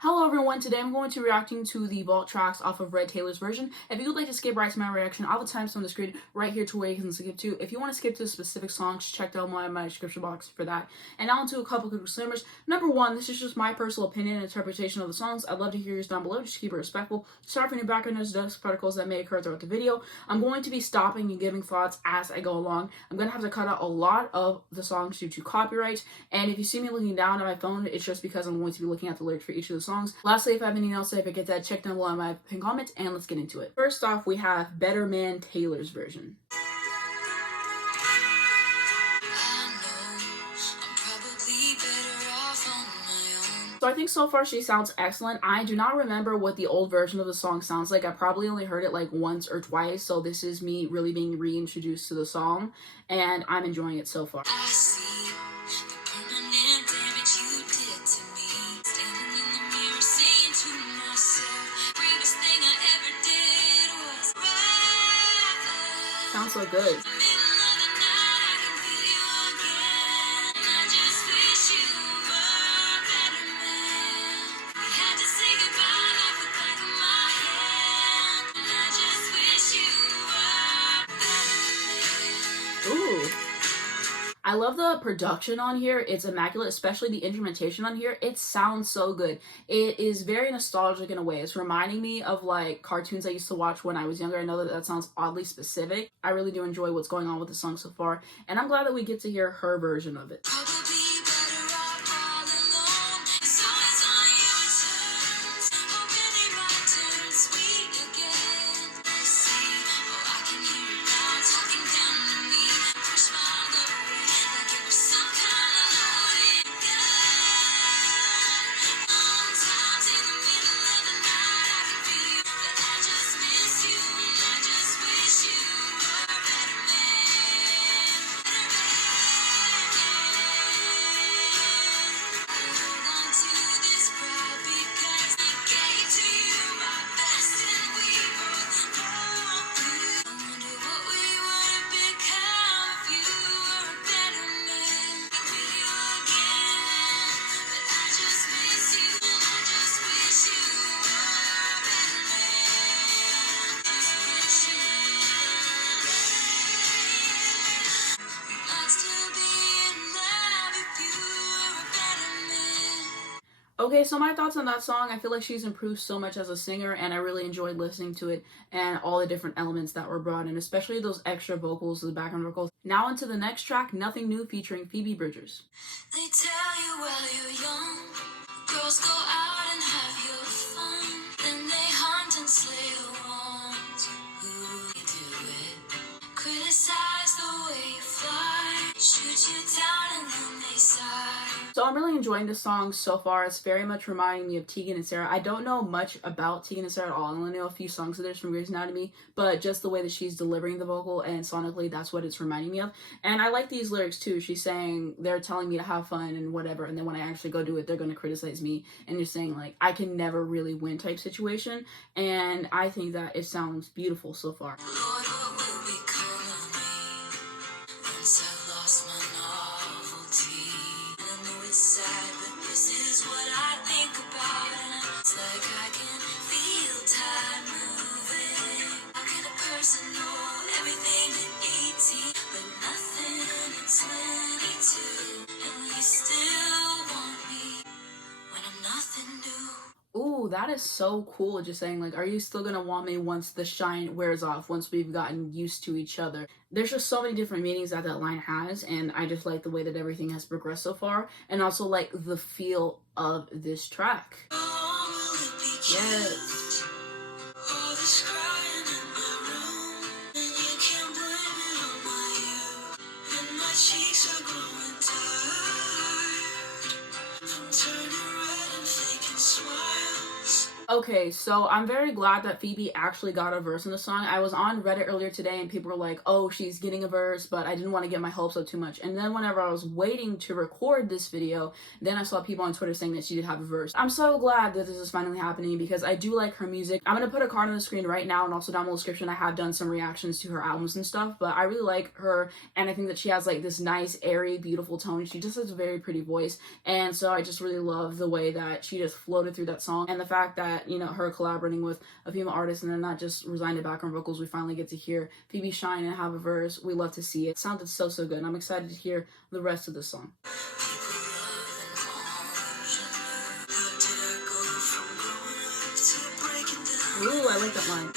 Hello everyone, today I'm going to be reacting to the vault tracks off of Red Taylor's version. If you would like to skip right to my reaction, I'll have a timestamp on the screen right here to where you can skip to. If you want to skip to specific songs, check down my description box for that. And now into a couple quick disclaimers. Number one, this is just my personal opinion and interpretation of the songs. I'd love to hear yours down below, just keep it respectful. Sorry for any background noise, dust particles that may occur throughout the video. I'm going to be stopping and giving thoughts as I go along. I'm going to have to cut out a lot of the songs due to copyright, and if you see me looking down at my phone, it's just because I'm going to be looking at the lyrics for each of the songs. Lastly, if I have anything else to say, if I get that, check down below in my pinned comment, and let's get into it. First off, we have Better Man Taylor's version. So I think so far she sounds excellent. I do not remember what the old version of the song sounds like. I probably only heard it like once or twice, so this is me really being reintroduced to the song, and I'm enjoying it so far. Sounds so good. Ooh. I love the production on here. It's immaculate, especially the instrumentation on here. It sounds so good. It is very nostalgic in a way. It's reminding me of like cartoons I used to watch when I was younger. I know that sounds oddly specific. I really do enjoy what's going on with the song so far, and I'm glad that we get to hear her version of it. Okay, so my thoughts on that song, I feel like she's improved so much as a singer, and I really enjoyed listening to it and all the different elements that were brought in, especially those extra vocals, the background vocals. Now into the next track, Nothing New, featuring Phoebe Bridgers. They tell you while you're young, girls go out and have your fun, then they hunt and slay the ones who do it. Criticize the way you fly, shoot you down and then they sigh. So I'm really enjoying this song so far. It's very much reminding me of Tegan and Sarah. I don't know much about Tegan and Sarah at all. I only know a few songs of theirs from Grey's Anatomy, but just the way that she's delivering the vocal and sonically, that's what it's reminding me of. And I like these lyrics too. She's saying they're telling me to have fun and whatever, and then when I actually go do it, they're going to criticize me, and you're saying like I can never really win type situation. And I think that it sounds beautiful so far. Lord, what will become of me once I've lost my novelty? I know it's sad, but this is what I think about, and it's like I can feel time moving. How can a person know everything at 18, but nothing at 22? And you still want me when I'm nothing new. Ooh, that is so cool. Just saying, like, are you still gonna want me once the shine wears off, once we've gotten used to each other? There's just so many different meanings that that line has, and I just like the way that everything has progressed so far, and also like the feel of this track. Yes. Okay, so I'm very glad that Phoebe actually got a verse in the song. I was on Reddit earlier today and people were like, oh, she's getting a verse, but I didn't want to get my hopes up too much. And then whenever I was waiting to record this video, then I saw people on Twitter saying that she did have a verse. I'm so glad that this is finally happening because I do like her music. I'm going to put a card on the screen right now and also down in the description I have done some reactions to her albums and stuff, but I really like her and I think that she has like this nice, airy, beautiful tone. She just has a very pretty voice, and so I just really love the way that she just floated through that song and the fact that, you know, her collaborating with a female artist and then not just resigned to background vocals. We finally get to hear Phoebe shine and have a verse. We love to see it. It sounded so good, and I'm excited to hear the rest of the song. Ooh, I like that line.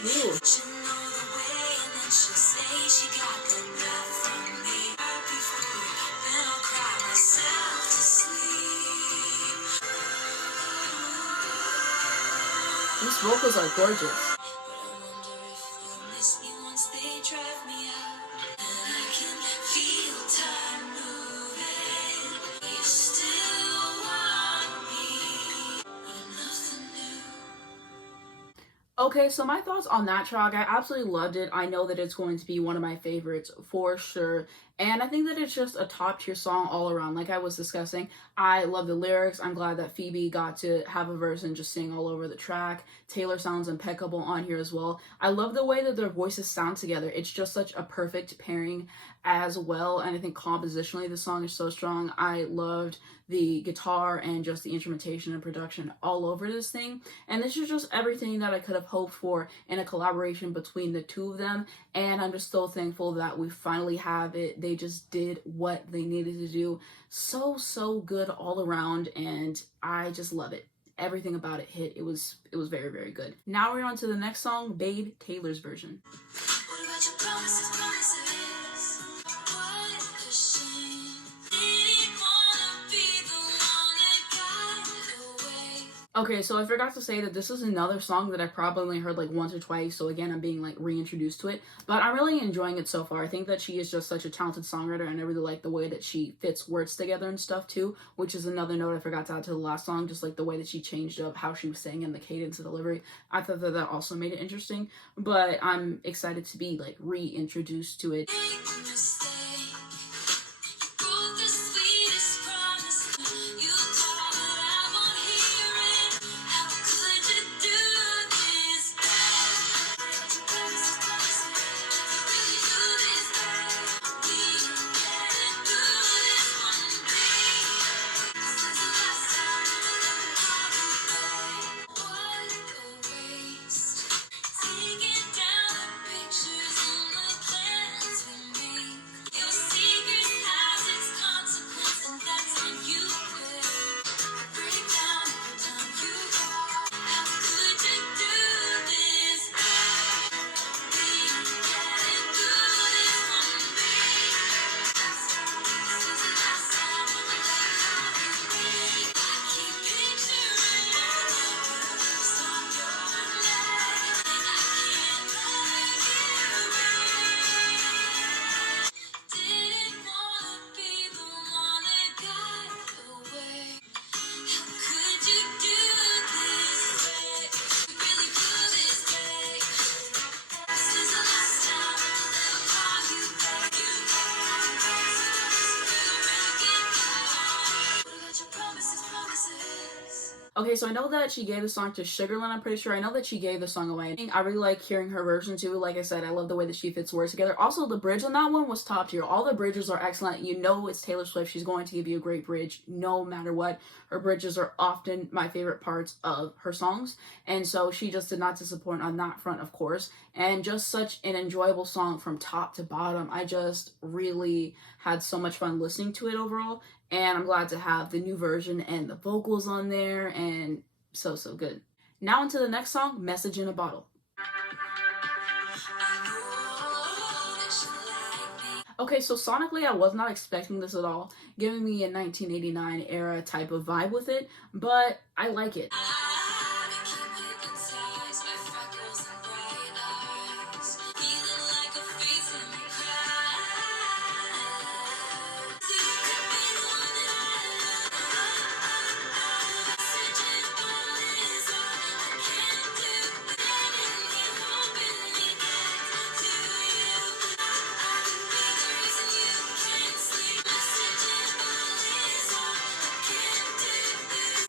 Ooh. These vocals are gorgeous. Okay, so my thoughts on that track, I absolutely loved it. I know that it's going to be one of my favorites for sure. And I think that it's just a top tier song all around. Like I was discussing, I love the lyrics. I'm glad that Phoebe got to have a verse and just sing all over the track. Taylor sounds impeccable on here as well. I love the way that their voices sound together. It's just such a perfect pairing as well. And I think compositionally the song is so strong. I loved the guitar and just the instrumentation and production all over this thing. And this is just everything that I could have hoped for in a collaboration between the two of them. And I'm just so thankful that we finally have it. They just did what they needed to do. So good all around, and I just love it. Everything about it hit. It was very good. Now we're on to the next song, Babe, Taylor's version. What about your promises, promises? What a shame. Didn't wanna be the one that got away. Okay, so I forgot to say that this is another song that I probably only heard like once or twice, so again, I'm being like reintroduced to it, but I'm really enjoying it so far. I think that she is just such a talented songwriter, and I really like the way that she fits words together and stuff too, which is another note I forgot to add to the last song, just like the way that she changed up how she was saying and the cadence and delivery. I thought that that also made it interesting, but I'm excited to be like reintroduced to it. Okay, so I know that she gave the song to Sugarland, I'm pretty sure. I know that she gave the song away. I really like hearing her version too. Like I said, I love the way that she fits words together. Also, the bridge on that one was top tier. All the bridges are excellent. You know it's Taylor Swift. She's going to give you a great bridge no matter what. Her bridges are often my favorite parts of her songs. And so she just did not disappoint on that front, of course. And just such an enjoyable song from top to bottom. I just really had so much fun listening to it overall. And I'm glad to have the new version and the vocals on there, and so good. Now into the next song, Message in a Bottle. Okay, so sonically I was not expecting this at all. giving me a 1989 era type of vibe with it, but I like it.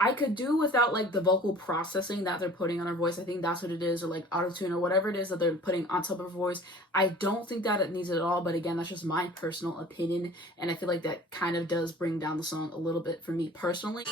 I could do without like the vocal processing that they're putting on her voice. I think that's what it is, or like autotune or whatever it is that they're putting on top of her voice. I don't think that it needs it at all, but again, that's just my personal opinion, and I feel like that kind of does bring down the song a little bit for me personally.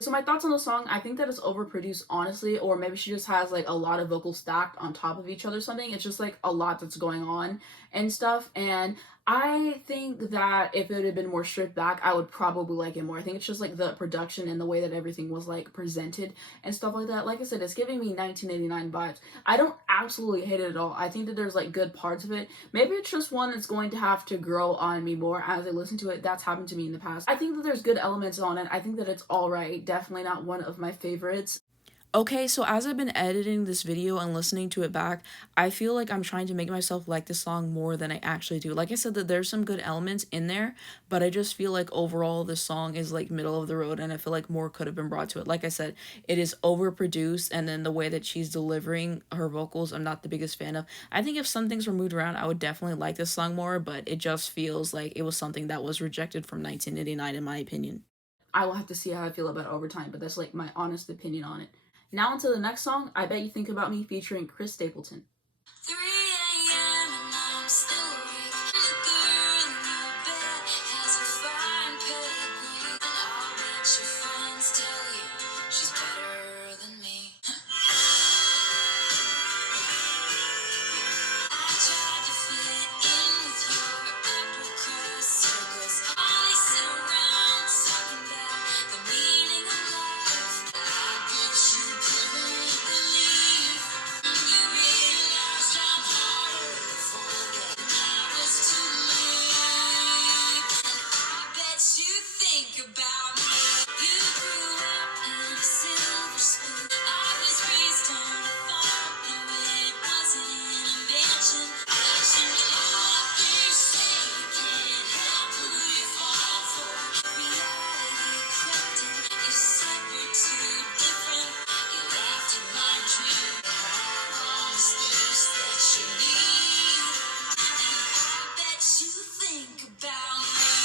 So my thoughts on the song, I think that it's overproduced, honestly, or maybe she just has like a lot of vocals stacked on top of each other or something. It's just like a lot that's going on and stuff, and I think that if it had been more stripped back, I would probably like it more. I think it's just like the production and the way that everything was like presented and stuff like that. Like I said, it's giving me 1989 vibes. I don't absolutely hate it at all. I think that there's like good parts of it. Maybe it's just one that's going to have to grow on me more as I listen to it. That's happened to me in the past. I think that there's good elements on it. I think that it's all right. Definitely not one of my favorites. Okay, so as I've been editing this video and listening to it back, I feel like I'm trying to make myself like this song more than I actually do. Like I said, that there's some good elements in there, but I just feel like overall this song is like middle of the road, and I feel like more could have been brought to it. Like I said, it is overproduced, and then the way that she's delivering her vocals, I'm not the biggest fan of. I think if some things were moved around, I would definitely like this song more, but it just feels like it was something that was rejected from 1989 in my opinion. I will have to see how I feel about it over time, but that's like my honest opinion on it. Now onto the next song, I Bet You Think About Me, featuring Chris Stapleton. 3 a.m. and I'm still awake. The girl in your bed has a fine pedigree, and I'll bet your friends tell you she's better than me. I tried to fit in with your upper crust circles. All they sit around talking about the meaning of life. I bet you couldn't believe you realized I'm harder to forget than I was to leave. I bet you think about me. You grew up in a silver spoon. I was raised on a farm, no, it wasn't a mansion. But you know what they say, you can't help who you fall for. Reality crept in, you're separate, too different. You laughed at my dream, but have all the space that you need. And I bet you think about me.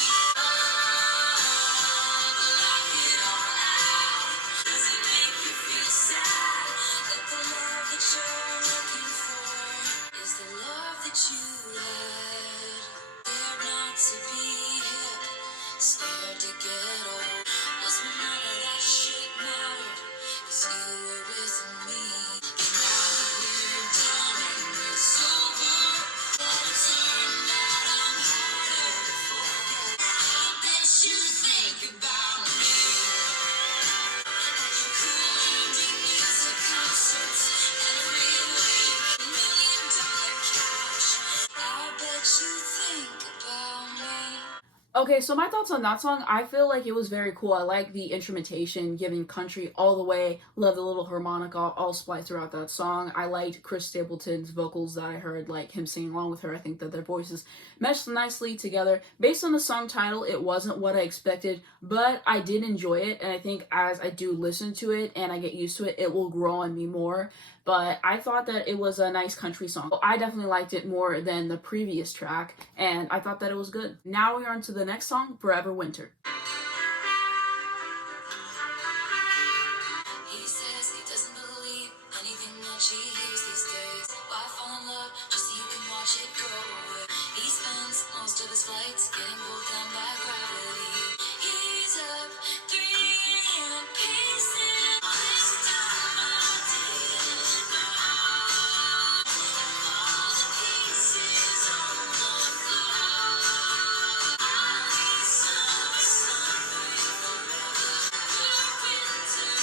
Lock it all out. Does it make you feel sad that the love that you're looking for is the love that you had? Scared not to be hip, scared to get old. Was none of that shit mattered, 'cause you were with me. And now that we're done and it's over, but it's learned that I'm harder to forget. I bet you think about me. At your cool indie music concerts every week, $1 million cash. I bet you think about me. Okay, so my thoughts on that song, I feel like it was very cool. I like the instrumentation, giving country all the way. Love the little harmonica all spliced throughout that song. I liked Chris Stapleton's vocals that I heard, like him singing along with her. I think that their voices meshed nicely together. Based on the song title, it wasn't what I expected, but I did enjoy it, and I think as I do listen to it and I get used to it, it will grow on me more. But I thought that it was a nice country song. I definitely liked it more than the previous track, and I thought that it was good. Now we are on to the next song, Forever Winter. she hears these days. Why fall in love just so you can watch it go away? He spends most of his flights getting pulled down by gravity. He's up 3 a.m. pacing. This time I didn't know. All the pieces on the floor. I need summer sun forever. Winter,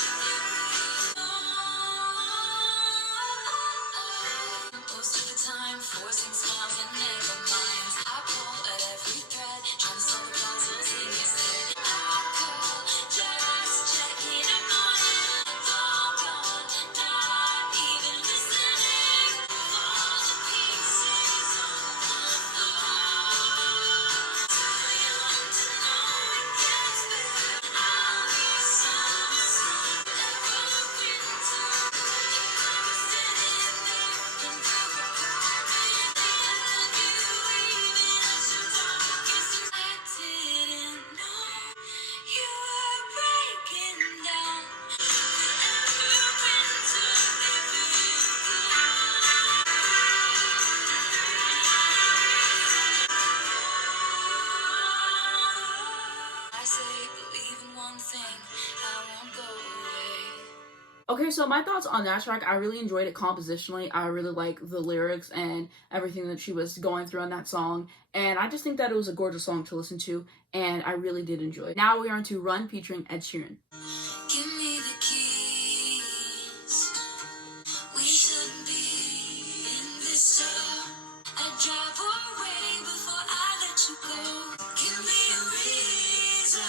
most of the time, forcing smiles and never minds. I pull at every thread, trying to solve the puzzles in his head. I call, just checking in on him. All gone, not even listening. All the pieces on the floor. Too young to know it gets better. I'll be summer sun, forever winter. I say, believe in one thing, I won't go away. Okay, so my thoughts on that track, I really enjoyed it compositionally. I really like the lyrics and everything that she was going through on that song. And I just think that it was a gorgeous song to listen to, and I really did enjoy it. Now we are on to Run featuring Ed Sheeran. Give me the keys. We shouldn't be in this cell. I'd drive away before I let you go. Give me a reason.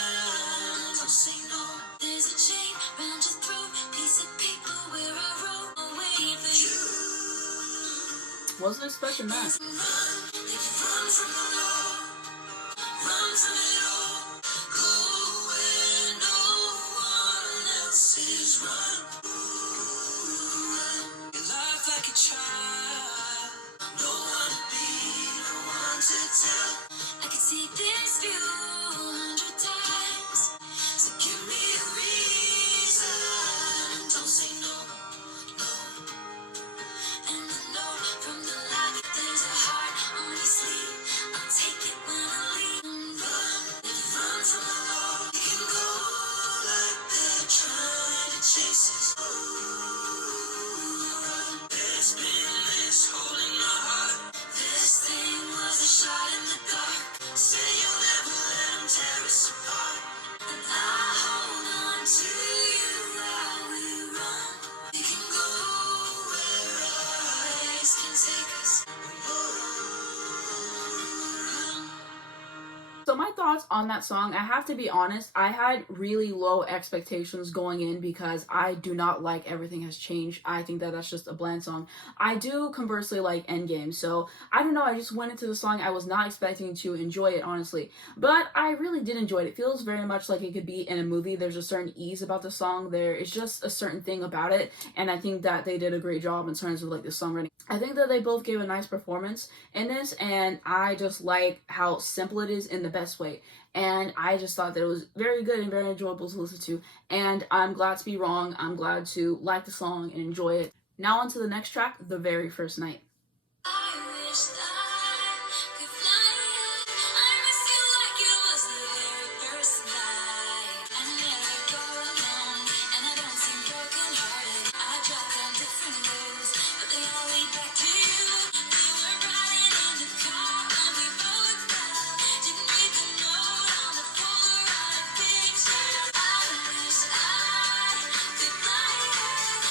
Don't say no. There's a chain round your throat. Piece of paper where I wrote away for you. Wasn't expecting that. Run, they can run from the law. Run from it all. Go where no one else is. Run. Your life like a child. No one to be, no one to tell. I can see this view 100 times. So give me a reason. Don't say no, no. And the note from the light, there's a heart on your sleeve. I'll take it when I leave. Run, if you run from the law, you can go like they're trying to chase us. There's been this hole in my heart. This thing was a shot in the dark. Say you'll never let them tear us apart. And I hold on to you while we run. We can go where our legs can take us. So my thoughts on that song, I have to be honest, I had really low expectations going in because I do not like Everything Has Changed. I think that that's just a bland song. I do conversely like Endgame, so I don't know, I just went into the song, I was not expecting to enjoy it, honestly. But I really did enjoy it. It feels very much like it could be in a movie. There's a certain ease about the song. There is just a certain thing about it, and I think that they did a great job in terms of like the songwriting. I think that they both gave a nice performance in this, and I just like how simple it is in the best way. And I just thought that it was very good and very enjoyable to listen to. And I'm glad to be wrong. I'm glad to like the song and enjoy it. Now on to the next track, The Very First Night. I wish that I could fly. I miss you like it was the very first night. I never go alone, and I don't seem broken-hearted. I drive down different roads, but they all lead back to you. We were riding in the car when we both fell. Didn't read the note on the Polaroid picture. I wish I could fly.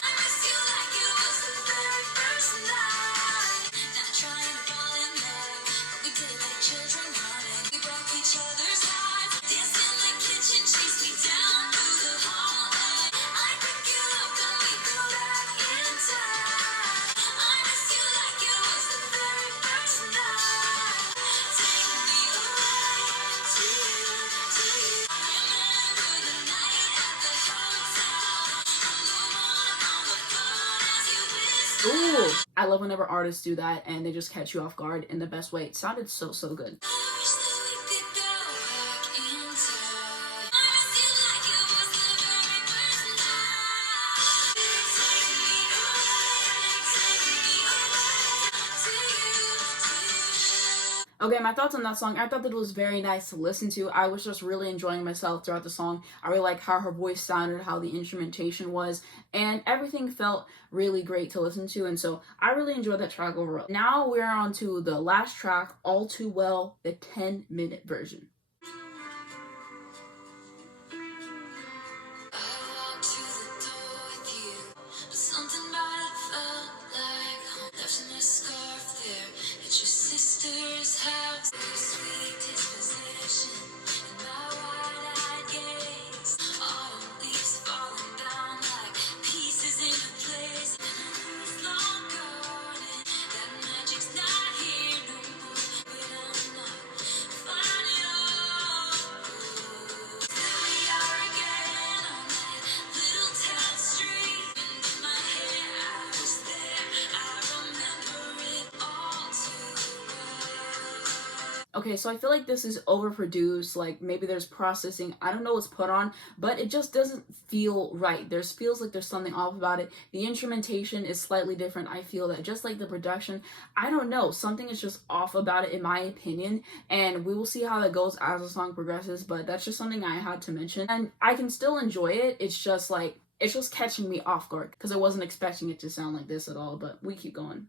I miss you like it was the very first night. Not trying to fall in love, but we did it like children running. We broke each other's hearts, danced in the kitchen, chased me down through the hallway. I pick you up and we go back in time. I miss you like it was the very first night. Take me away to you, to you. I remember the night at the hotel. I'm the one on the phone as you whisper. Ooh, I love whenever artists do that and they just catch you off guard in the best way. It sounded so, so good. I wish that we could go back in time. I miss you like it was the very first night. Take me away Okay, my thoughts on that song. I thought that it was very nice to listen to. I was just really enjoying myself throughout the song. I really like how her voice sounded, how the instrumentation was, and everything felt really great to listen to. And so I really enjoyed that track overall. Now we're on to the last track, All Too Well, the 10-minute version. Okay, so I feel like this is overproduced, like maybe there's processing, I don't know what's put on, but it just doesn't feel right. There's feels like there's something off about it. The instrumentation is slightly different. I feel that just like the production, I don't know, something is just off about it in my opinion, and we will see how that goes as the song progresses, but that's just something I had to mention. And I can still enjoy it, it's just like, it's just catching me off guard, because I wasn't expecting it to sound like this at all, but we keep going.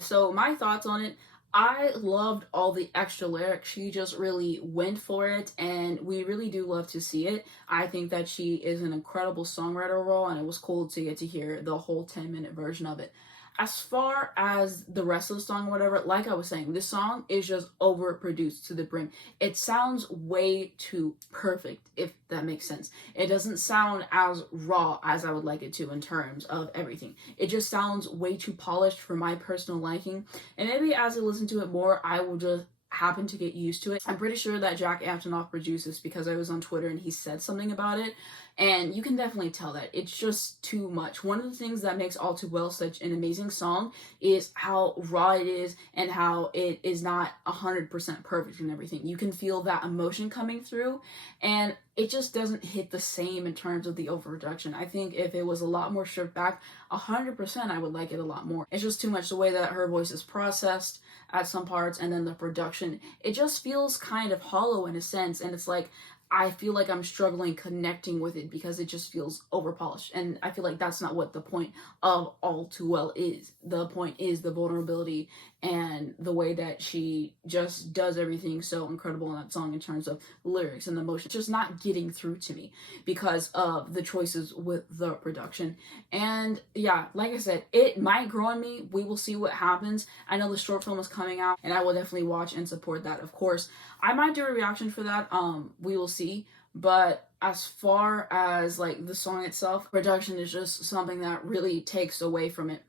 So my thoughts on it, I loved all the extra lyrics. She just really went for it, and we really do love to see it. I think that she is an incredible songwriter overall, and it was cool to get to hear the whole 10-minute version of it. As far as the rest of the song or whatever, like I was saying, this song is just overproduced to the brim. It sounds way too perfect, if that makes sense. It doesn't sound as raw as I would like it to in terms of everything. It just sounds way too polished for my personal liking. And maybe as I listen to it more, I will just happen to get used to it. I'm pretty sure that Jack Antonoff produced this because I was on Twitter and he said something about it. And you can definitely tell that it's just too much. One of the things that makes All Too Well such an amazing song is how raw it is and how it is not 100% perfect and everything. You can feel that emotion coming through, and it just doesn't hit the same in terms of the overproduction. I think if it was a lot more stripped back, 100% I would like it a lot more. It's just too much the way that her voice is processed at some parts, and then the production, it just feels kind of hollow in a sense, and it's like I feel like I'm struggling connecting with it because it just feels overpolished. And I feel like that's not what the point of All Too Well is. The point is the vulnerability and the way that she just does everything so incredible in that song in terms of lyrics and the emotion. It's just not getting through to me because of the choices with the production. And yeah, like I said, it might grow on me. We will see what happens. I know the short film is coming out, and I will definitely watch and support that, of course. I might do a reaction for that. We will see. But as far as like the song itself, production is just something that really takes away from it.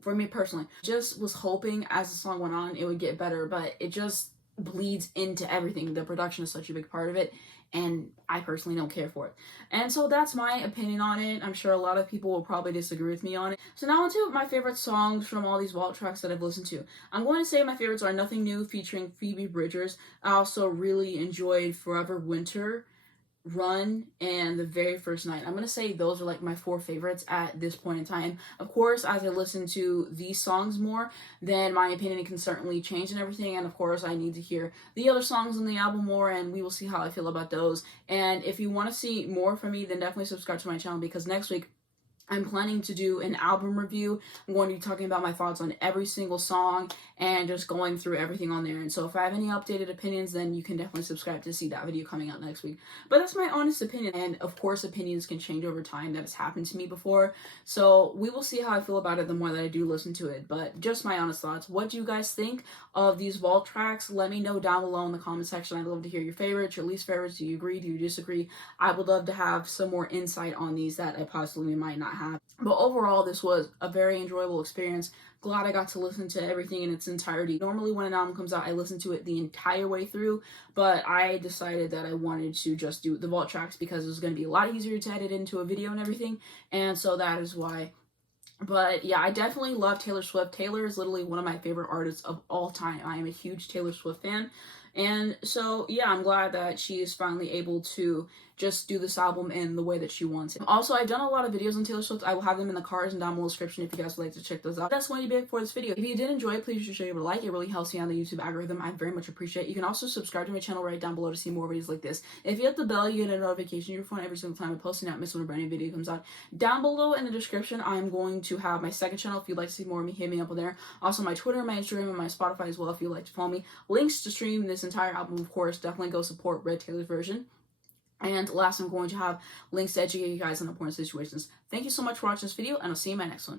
For me personally, just was hoping as the song went on it would get better, but it just bleeds into everything. The production is such a big part of it, and I personally don't care for it. And so that's my opinion on it. I'm sure a lot of people will probably disagree with me on it. So now on to my favorite songs from all these vault tracks that I've listened to. I'm going to say my favorites are Nothing New featuring Phoebe Bridgers. I also really enjoyed Forever Winter, Run, and The Very First Night. I'm gonna say those are like my 4 favorites at this point in time. Of course, as I listen to these songs more, then my opinion can certainly change and everything, and of course I need to hear the other songs on the album more, and we will see how I feel about those. And if you want to see more from me, then definitely subscribe to my channel, because next week I'm planning to do an album review. I'm going to be talking about my thoughts on every single song and just going through everything on there. And so if I have any updated opinions, then you can definitely subscribe to see that video coming out next week. But that's my honest opinion. And of course, opinions can change over time. That has happened to me before. So we will see how I feel about it the more that I do listen to it. But just my honest thoughts. What do you guys think of these vault tracks? Let me know down below in the comment section. I'd love to hear your favorites, your least favorites. Do you agree? Do you disagree? I would love to have some more insight on these that I possibly might not have. But overall, this was a very enjoyable experience. Glad I got to listen to everything in its entirety. Normally when an album comes out, I listen to it the entire way through, but I decided that I wanted to just do the vault tracks because it was going to be a lot easier to edit into a video and everything, and so that is why. But yeah, I definitely love Taylor Swift. Taylor is literally one of my favorite artists of all time. I am a huge Taylor Swift fan. And so, yeah, I'm glad that she is finally able to just do this album in the way that she wants it. Also, I've done a lot of videos on Taylor Swift. I will have them in the cards and down below the description if you guys would like to check those out. That's going to be it for this video. If you did enjoy it, please just show you a like. It really helps me on the YouTube algorithm. I very much appreciate it. You can also subscribe to my channel right down below to see more videos like this. If you hit the bell, you get a notification on your phone every single time I post, and not miss when a brand new video comes out. Down below in the description, I'm going to have my second channel. If you'd like to see more of me, hit me up on there. Also, my Twitter, my Instagram, and my Spotify as well if you'd like to follow me. Links to stream this entire album, of course. Definitely go support Red Taylor's version. And last, I'm going to have links to educate you guys on important situations. Thank you so much for watching this video, and I'll see you in my next one.